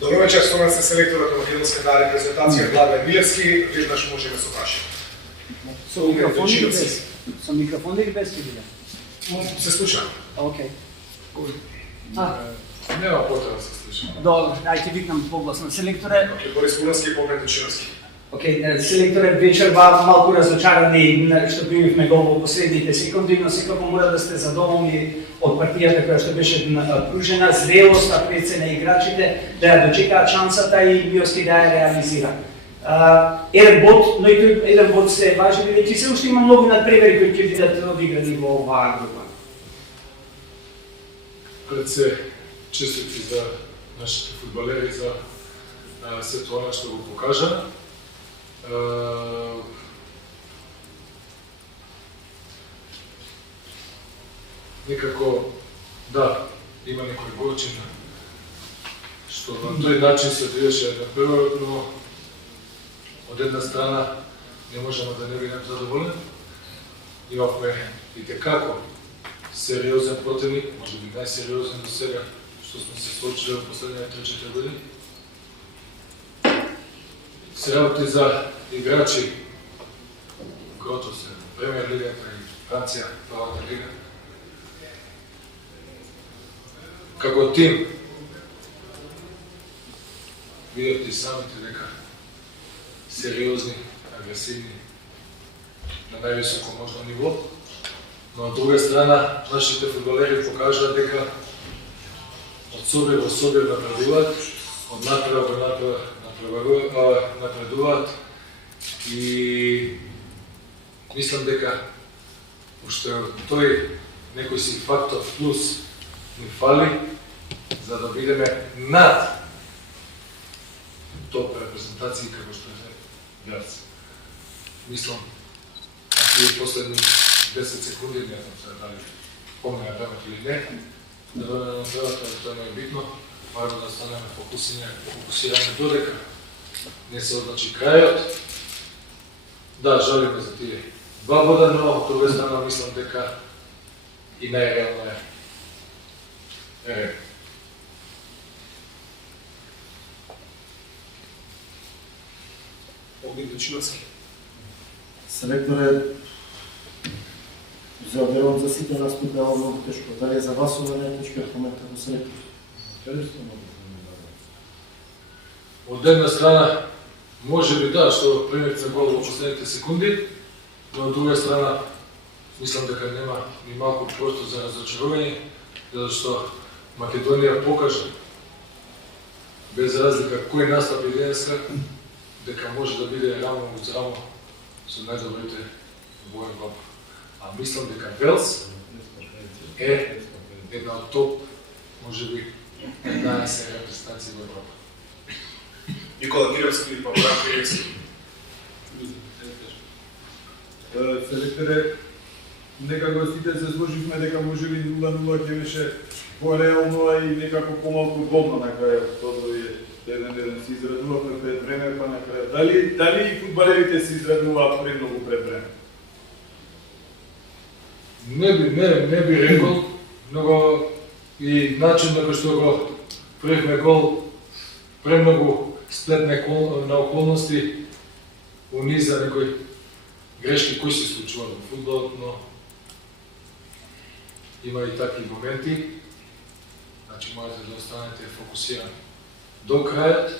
Добро вечер, со нас е селекторот на македонската репрезентација Владен Милевски, веднаш можеме со прашање. Со микрофон или без кабина? Се слуша. Окей. Нема потреба да се слуша. Добро, ајде викнам погласно. Селекторе... Борис Куновски и Поглед Точиновски. Океј, селекторе, вечерва малку разочарани што примивме гол во последните секунди, но секако мора да сте задоволни од партијата која што беше пружена, зрелоста пред на играчите да ја дочекаат шансата и Милевски да ја реализира. Еден бод, но и тој еден бод се важи, бидејќи се уште има многу надпревари кои ќе бидат одиграни во оваа група. Пред се честити за нашите фудбалери за се тоа што го покажа. Некако, да, има некој горчина, што на тој начин се одвиеше на првот, но од една страна не можеме да не бидеме задоволени. Имавме и текако сериозен противник, може би најсериозен до сега, што сме се случили во последните 3-4 години. Се работи за играчи, грото се, Премиер лигата и Франција, Правата лига. Како тим, видевте самите дека сериозни, агресивни, на највисоко можно ниво, но од друга страна, нашите фудбалери покажаат дека од собир во собир напредуваат, од напред во напред напредуваат и мислам дека уште тој некој си фактор плюс ни фали за да бидеме над топ репрезентации како што е Грац. Мислам, а тие последни 10 секунди, не знам се дали помня времето или не, да дойде на тревата, тоа не е битно, мораме да останеме фокусирани додека не се означи крајот. Да, жалиме за тие два бода, но од друга страна мислам дека и најреално е. Поглед Точиновски. Селекторе, за верувам за сите наступи ова многу тешко. Дали е за вас ова најтешкиот момент како селектор? Од една страна, може би да, што примивме гол во последните секунди, но од друга страна, мислам дека нема ни малку простор за разочарување, затоа што Македонија покажа, без разлика кој настапи денеска, дека може да биде рамо уз рамо со најдобрите во Европа. А мислам дека Велс е една од топ, може би, 11 репрезентации во Европа. Никола Кировски или Павлак Кировски. Селекторе, некако сите се сложивме дека може би 0-0 ќе беше по-реално и некако помалку удобно на крајот. Тоа е 1-1 се израдувавме пред време, па на крајот. Дали и фудбалерите се израдуваат премногу пред време? Не би рекол, но и начин на кој што го правивме гол премногу сплет на околности униза некои грешки кои се случуваат во фудбалот, но има и такви моменти. Значи можете да останете фокусирани до крајот.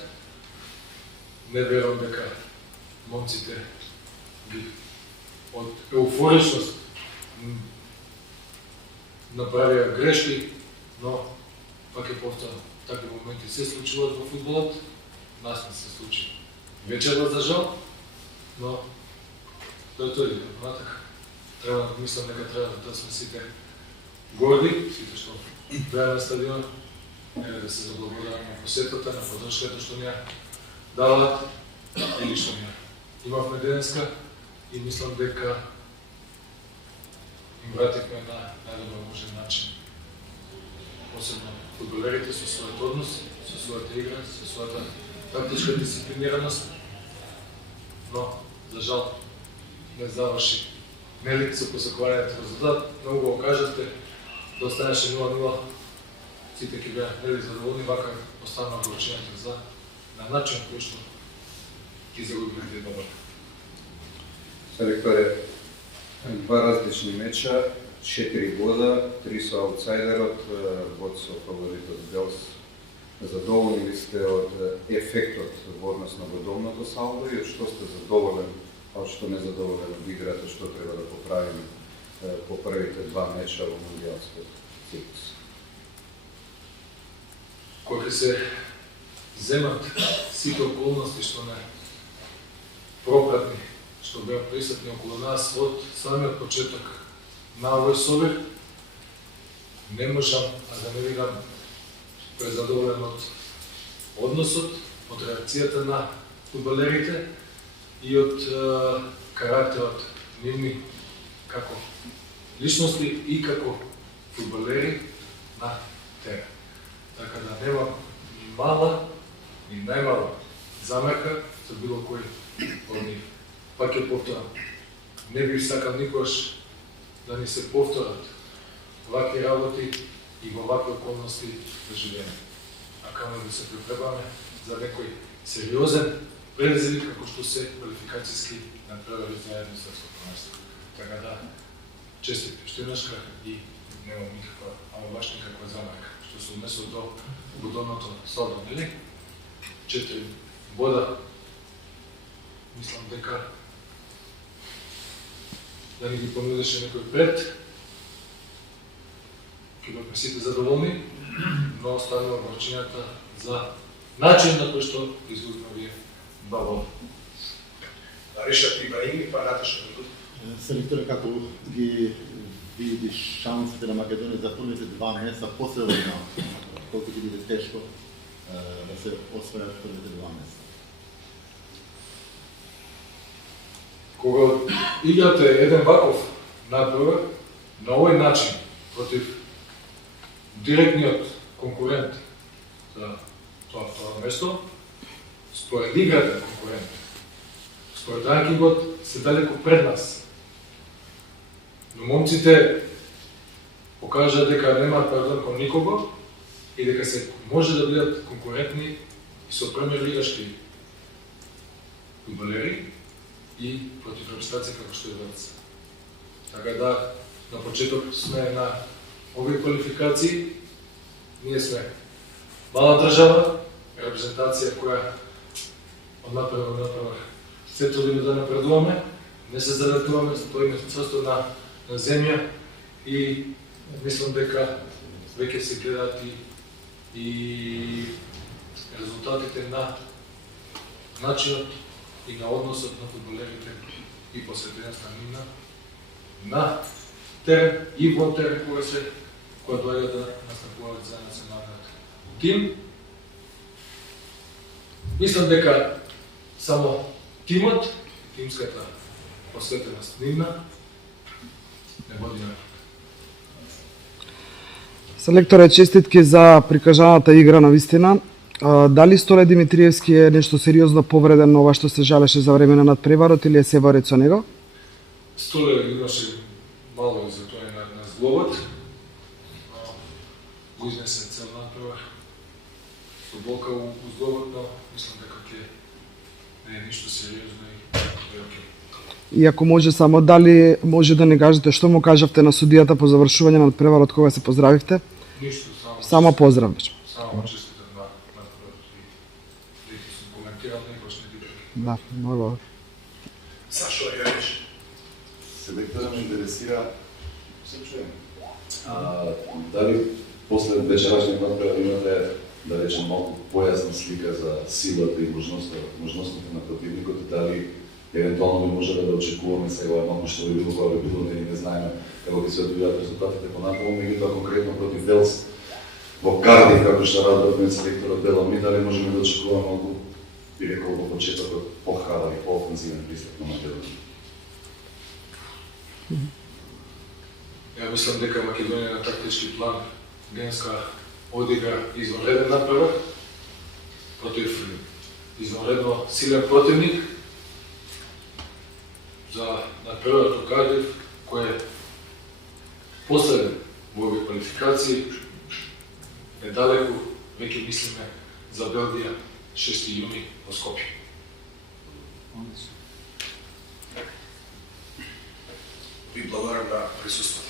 Не верувам дека момците од еуфоричност направија грешки, но пак е повторно. Такви моменти се случуваат во фудбалот, нас не се случи вечерва за жал, но тој е натака. Треба да мислам дека треба да сме сите горди, сите што беа на стадионот, да се заблагодараме на посетата, на подршката што ни ја даваат или што ни ја имавме денеска и мислам дека им вративме на најдобар можен начин. Посебно фудбалерите со својот однос, со својата игра, со својата тактичка дисциплинираност, но, за жал, не заврши нели со посекувањето резултат, многу го кажавте, да останеше 0-0, сите ќе беа нели задоволни, вака останува вручењето за на начин кој што ќе загубите добро. Селекторе, два различни меча, 4 года, 3 со аутсайдерот, год со фаворитот Белс. Задоволни ли сте од ефектот во однос на годовното салдо и од што сте задоволен, а од што не задоволен од играта, што треба да поправиме по првите два меча во мундијалскиот циклус? Кога се земат сите околности што не пропратни, што беа присутни околу нас од самиот почеток на овој собир, не можам да не видам презадоволен од односот, од реакцијата на фудбалерите и од карактерот нивни како личности и како фудбалери на терен. Така да нема ни мала, ни најмала замерка за било кој од нив. Пак ќе повторам, не бих сакал никогаш да ни се повторат вакви работи и во вакви околности да живееме. А камо да се припребаме за некој сериозен предизвик како што се квалификацијски направи заедно со светско првенство. Така да, честит Штинашка и немам никаква, ама баш никаква замерка, што се однесува до годовното салдо, нели? 4 бода, мислам дека да ни ги понудеше некој пред, ќе бевме сите задоволни, но останува вручењата за начин на кој што изгубиме овие два бода. Решат Ибраим и па Наташа Дудут. Селекторе, како ги видиш шансите на Македонија за првите два месеца, посебно колку ќе биде тешко да се освојат првите два месеца? Кога играте еден ваков надпревар на овој начин против директниот конкурент за тоа место, според играта конкурент, според ранкингот се далеко пред нас. Но момците покажа дека немаат пардон кон никого и дека се може да бидат конкурентни и со премиер лигашки фудбалери и против репрезентација како што е Велс. Така да, на почеток сме на овие квалификации, ние сме мала држава, репрезентација која од напред се трудиме да напредуваме, не се залетуваме, стоиме црсто на земја и мислам дека веќе се гледаат и резултатите на начинот и на односот на фудбалерите и посветеността нивна на терен и во терен која доаѓа да настапуваат за националниот тим. Мислам дека само тимот, тимската посветеност нивна не води напред. Селекторе, честитки за прикажаната игра на вистина. Дали Столе Димитриевски е нешто сериозно повреден на ова што се жалеше за време на надпреварот или е се во ред со него? Столе имаше мало изотоње на зглобот, но го изнесе цел надпревар со болка у зглобот, но мислам дека ќе не е ништо сериозно и е окей. И ако може само, дали може да не кажете што му кажавте на судијата по завршување на надпреварот кога се поздравивте? Ништо, Само поздрав беше. Само честитам на надпреварот и дека сум коментирал некој што не ти дека. Да, много. Сашо Јович. Селектора ме интересира, се чуем, дали после вечерашниот надпревар имате, да речем, малку појасна слика за силата и можностите на противникот и дали евентуално би може да очекуваме сега малку што би било кога би било, не знаеме како ќе се одвијаат резултатите понатаму, меѓутоа конкретно против Велс во Кардиф, како што радовме селекторот Беломи, дали можеме да очекуваме малку, би рекол, во почетокот по-храбар и по-офензивен пристап на Македонија? Ја мислам дека Македонија на тактички план денеска одигра извонреден надпревар против извонредно силен противник. За надпреварот во Кардиф кој е последен во овие квалификации, недалеку веќе мислиме за Белгија 6 јуни во Скопје. Ви благодарам на присуството.